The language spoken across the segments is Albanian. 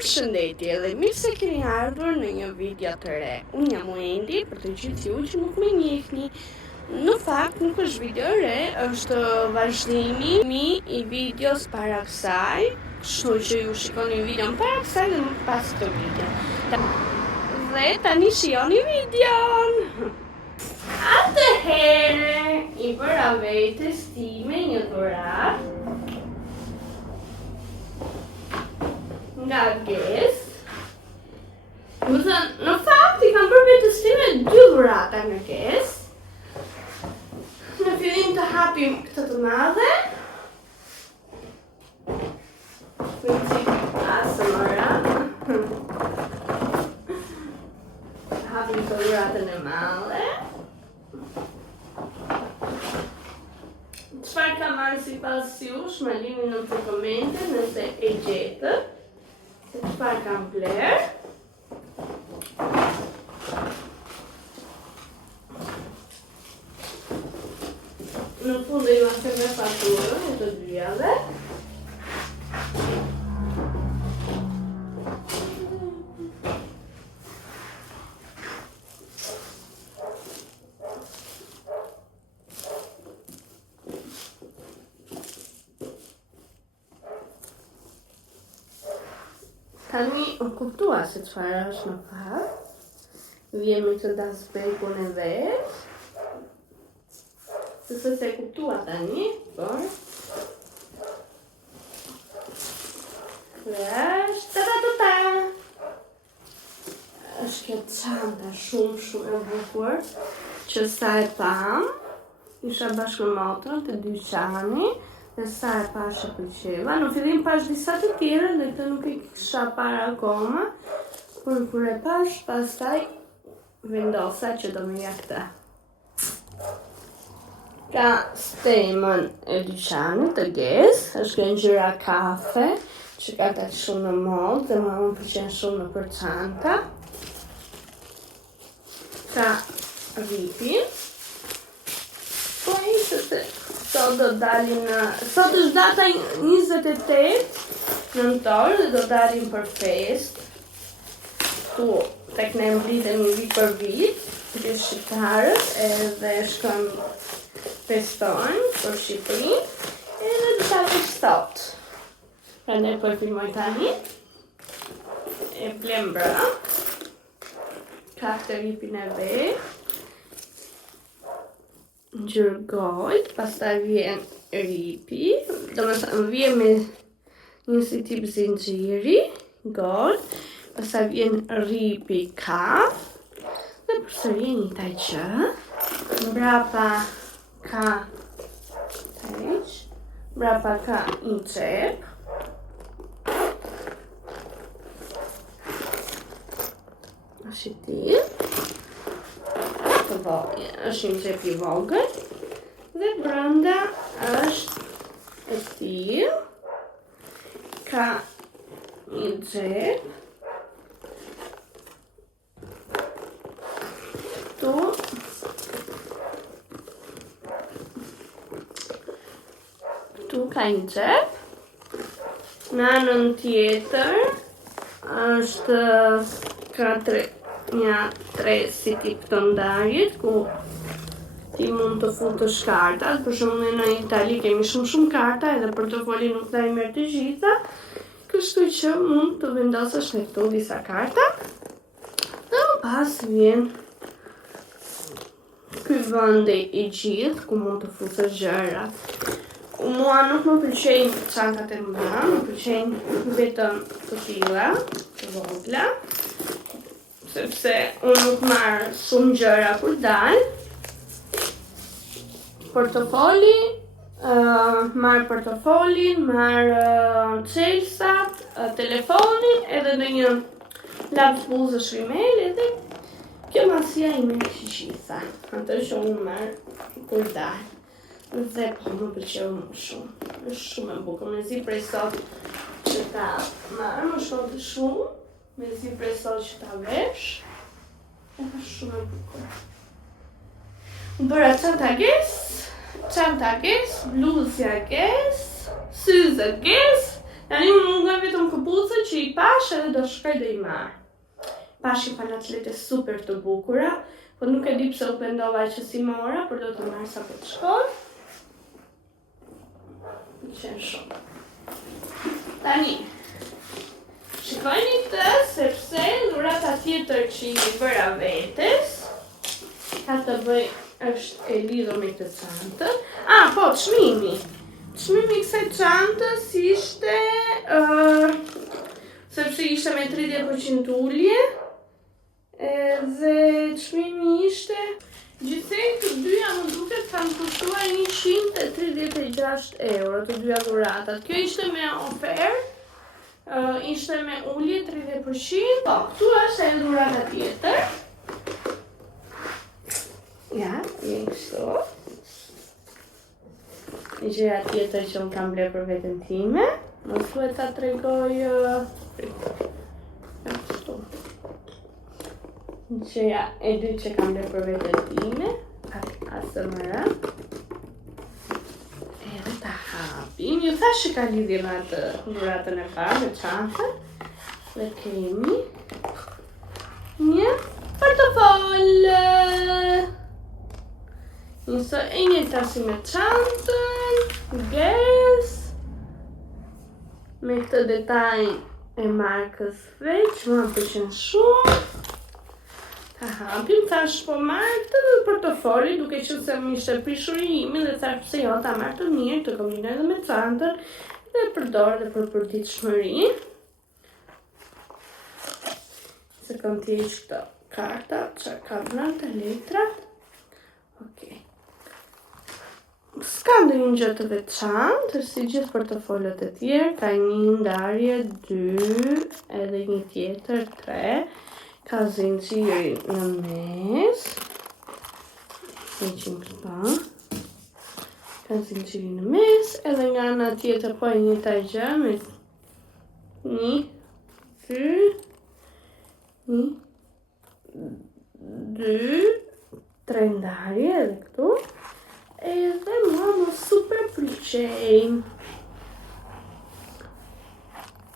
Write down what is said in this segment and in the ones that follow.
Përshëndetje dhe mirë se keni ardhur në një video të re. Unë jam Wendy, për të gjithë ju që nuk më njihni. Në fakt nuk është video re, është vazhdimi i videos para kësaj, kështu që ju shikoni videon para kësaj dhe më pas të video. Dhe tani shihoni videon. Atëherë, i bëra vetes time një dhuratë nga Guess. Në fakt i kam bërë vetes time 2 dhurata nga Guess. Në fillim të hapim këtë të madhe. Hapim të dhuratën e madhe. Çfarë ka marrë sipas jush, më lini në komente nëse e gjetët. Se çfarë kam bler. Në fund do ju asem me faturën e të dyjave. Tani u kuptua se çfarë është në fakt. Vjen me të das spekun e vet. Se kuptua tani, por. Është kjo çanta shumë e bukur që sa e pam, isha bashkë me motrën të dyqani. Dhe sa e pash e pëlqeva. Në fillim pash disa të tjera dhe këtë nuk e kisha parë akoma. Por kur e pash, pastaj vendosa që do merja këtë. Ka stemën e dyqanit të Guess, është një ngjyra kafe, që ka të shumë në modë dhe më pëlqen shumë në për çanta. Ka ripin. Po ishte se sot është data 28 nëntor dhe do dalim për fest. Tu tek ne mblidhemi vit për vit, të shqiptarët edhe shkon festojnë për Shqipërinë, edhe do ta vesh sot. Prandaj po e filmoj tani. E blem bra. Ka të ripin e vet. Gjërgojt, pastaj vjen ripi, domethënë vjen me një si tip zinxhiri, gold, pastaj vjen ripi kaf, dhe përsëri njëjtaj që, mbrapa ka teq, mbrapa ka një cep, është i tillë. Është një cep i vogël dhe brenda është e tillë. Ka një xhep. Tu ka një xhep. Në anën tjetër është ka tre si tip të ndarjet, ku ti mund të futësh kartat, për shembull në Itali kemi shumë karta, edhe portofoli nuk na i merr të gjitha, kështu që mund të vendosësh në këtu disa karta. Dhe më pas vjen ky vendi i gjithë, ku mund të futësh gjëra. Mua nuk më pëlqejnë çantat e mëdha, më pëlqejnë vetëm të tilla, të vogla. Sepse unë nuk marrë shumë gjëra kur dalë. Marrë portofolin, marrë çelsat, telefonin, edhe në një laps buzë shrimel, edhe kjo masia ime të gjitha. Ato që unë marrë kur dalë. Dhe po më pëlqeu më shumë. Është shumë e bukur. Mezi prej sot që ta marrë, më shkon shumë. Me zi prej sot që ta vesh. Është shumë e bukur. Bëra çanta Guess, bluzja Guess, syze Guess, Tani unë nga vetëm këpucët që i pash edhe do shkoj dhe i marr. Pash i panatlete super të bukura, po nuk e di pse u pendova që si mora, por do të marr sa po të shkoj. Më qenë shumë. Tani, shikojni këtë, sepse dhurata tjetër që i bëra vetes, ka të bëj, është e lidhur me këtë çantën. Po, çmimi. Çmimi i kësaj çantës ishte, sepse ishte me 30% ulje, dhe çmimi ishte, gjithsej të dyja më duket kanë kushtuar 136 euro të dyja dhuratat. Kjo ishte me ofertë, ishte me ulje 30%, po, këtu është e dhurata tjetër. Ja, një kështu. Një gjëja tjetër që më kam ble për veten time. Mos duhet ta tregoj kështu. Një gjëja e dytë që kam ble për veten time. ASMR. Edhe ta hapim. Ju thash që ka lidhje me atë dhuratën e parë, me çantën. Dhe kemi një portofol. Njëso e njëjta si me çantën, Guess, me këtë detaj e markës veç, më pëlqen shumë. Ta hapim, thash po marr të portofoli, duke qenë se më ishte prishur imi dhe thash pse jo ta marr të mirë, të kombinoj edhe me çantën dhe përdor edhe për përditshmëri. Se kam të heq këto karta, që ka brenda të letrat. Okej. S'ka ndonjë gjë të veçantë, është si gjithë portofolët e tjerë, ka një ndarje, 2, edhe një tjetër, 3, ka zinxhiri në mes, heqim këta, ka zinxhiri në mes, edhe nga ana tjetër po e njëjta gjë me 1, 2, 3 ndarje edhe këtu. Edhe mua më super pëlqejnë.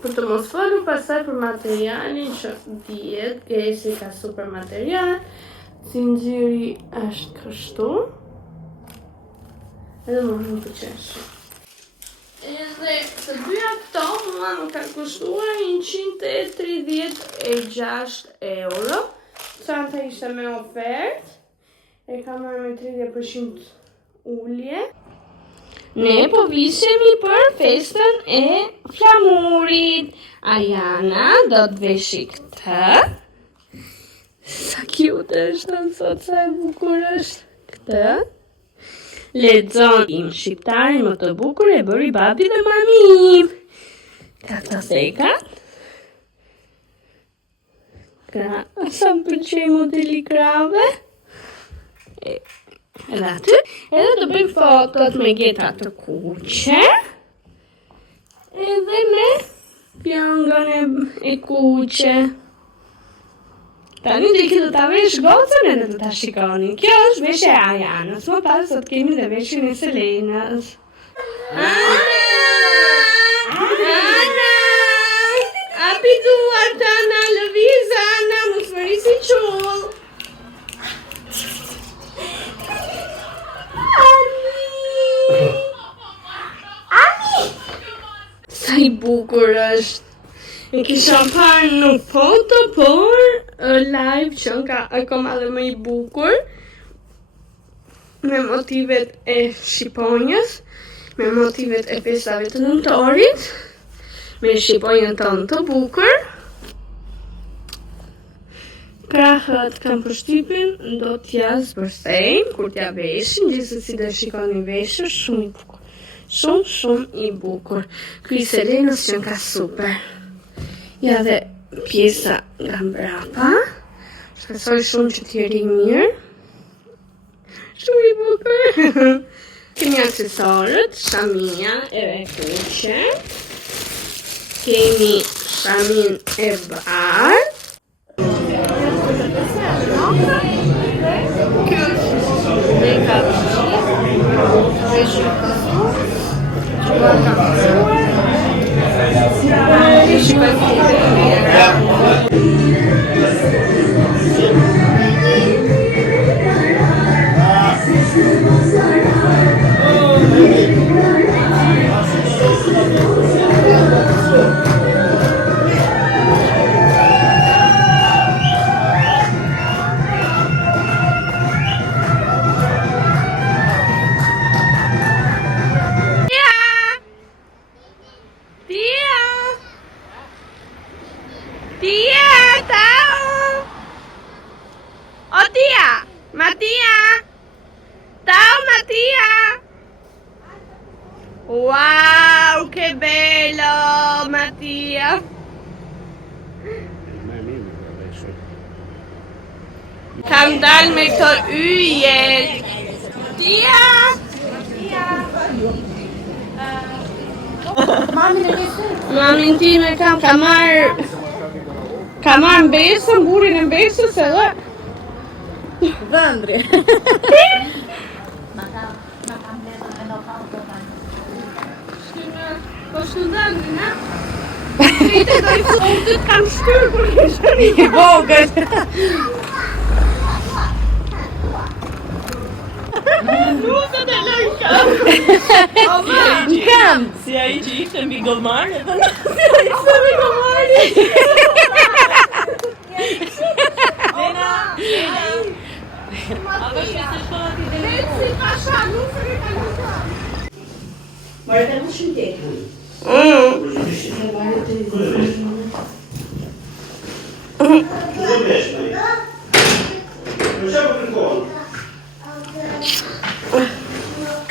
Për të mos folur pastaj për materialin që dihet, Guessi ka super material, zinxhiri është kështu. Edhe mua më pëlqen shumë. Edhe të dyja këto mua më ka kushtuar 136 euro. Çanta ishte me ofertë. E kam marrë me 30% ulje. Ne po vishemi për festën e flamurit. Ajana do të veshi këtë. Sa cute është sot, sa e bukur është këtë. Lexon im shqiptarin më të bukur e bëri babi dhe mami. Ka të sekat. Sa më pëlqej modeli krave. Edhe aty, edhe të bëjmë fotot me geta të kuqe, edhe me pjangën e kuqe. Tani dhe këtë ta vesh gocën edhe të ta shikoni. Kjo është veshja e Ajanës, më pas sot kemi dhe veshjen e Selenës. Ana! Api duart, Ana, lëviz, Ana, mos më risi qull. Sa i bukur është. E kisha parë në foto, por live që nga akoma dhe më i bukur, me motivet e shqiponjës, me motivet e festave të nëntorit, me shqiponjën tonë të bukur. Krahët kam përshtypjen do t'ja zbërthejmë kur t'ja veshin, gjithsesi do shikoni veshur shumë i bukur. Shumë i bukur. Ky Selenës që ka super. Ja dhe pjesa nga mbrapa. Shpresoj shumë që t'i ri mirë. Shumë i bukur. Kemi aksesorët, shamia e kuqe. Kemi shamin e bardhë. Kjo është dhe ka veshur që ka Tia, ciao! Oh Tia! Mattia! Ciao Mattia! Wow, che bello Mattia! Kam dal me këto yjet. Tia! Mamin time ka marr mbesën, burin e mbesës edhe Vëndri. Po shëndëndri, na? Krejtë do I fundit kam shtyrë kur kështë I vogël. Nuk të të lënka. Në kam. Si ai që ishte mbi gollmarë, Lena. A vesh se shkolla ti deri. Si pasha, nuk se me ka lënka. Mare të më shumë të.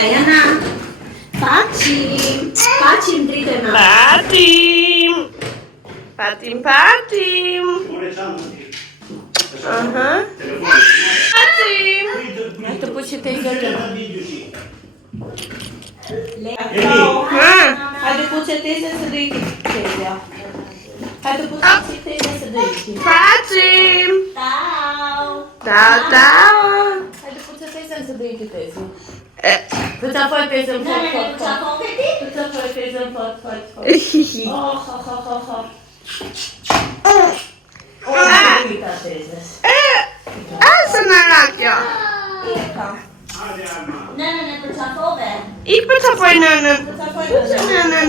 Ajana. Pacim dritën na. Patim. Aha. Patim. Të po që të i gërë. Hajde po që teze se do I tezja. Hajde po që teze se do I Patim. Ciao. Ciao. Hajde po që teze se do I tezja. Për të foj tezën fort. Për të foj tezën fort. Grita tezës. Asa në radio. Nënën e përqafove. Ik për të foj nënën. Nënën.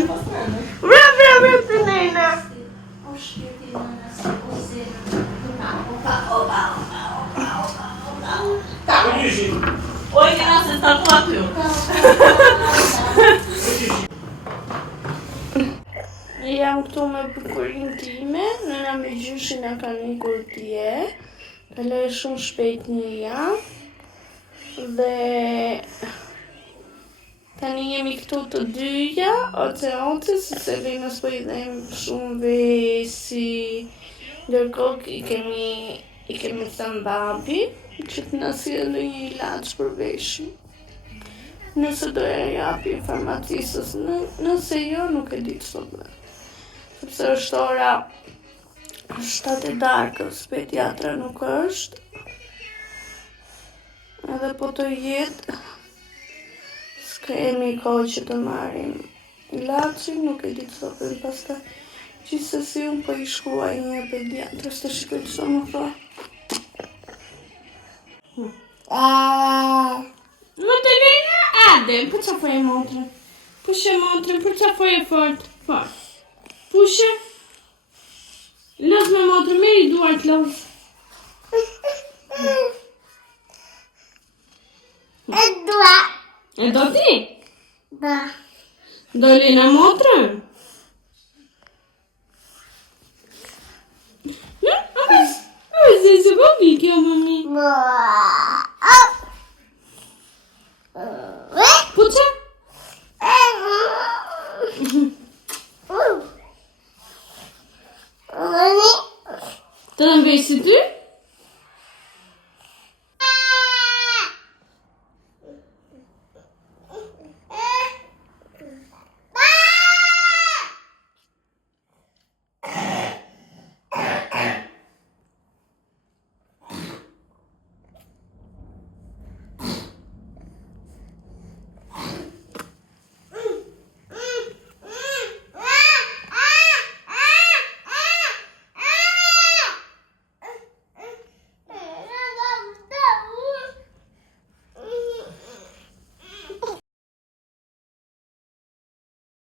Rëv për nëna. O shpirti nënës, o zirë. Oj, kena se sta ku aty. Jam këtu me bukurin time, nëna me gjyshin e ka ikur dje, kaloj shumë shpejt një javë, dhe tani jemi këtu të dyja, oce, se venës po I dhejmë shumë vesi, ndërkohë I kemi thënë babi, që të na sjellë një ilaç për veshin. Nëse do e japi farmacisës, nëse jo, nuk e di ç'do bëj. Sepse është ora 7 e darkës, pediatra nuk është. Edhe po të jetë, s'kemi kohë që të marrim ilaçin, nuk e di ç'do bëjmë pastaj. Gjithsesi unë po I shkruaj një pediatrës të shikoj ç'do më thotë. Më të lejnë Adem, për që foj e motrën? Pushe motrën, për që foj e fort? Pushe? Lëz me motrën, me I duart lëz. E do ti? Da. Do lejnë motrën? Ja, a se vogli kjo mëni. Puça? Të në vesi ty?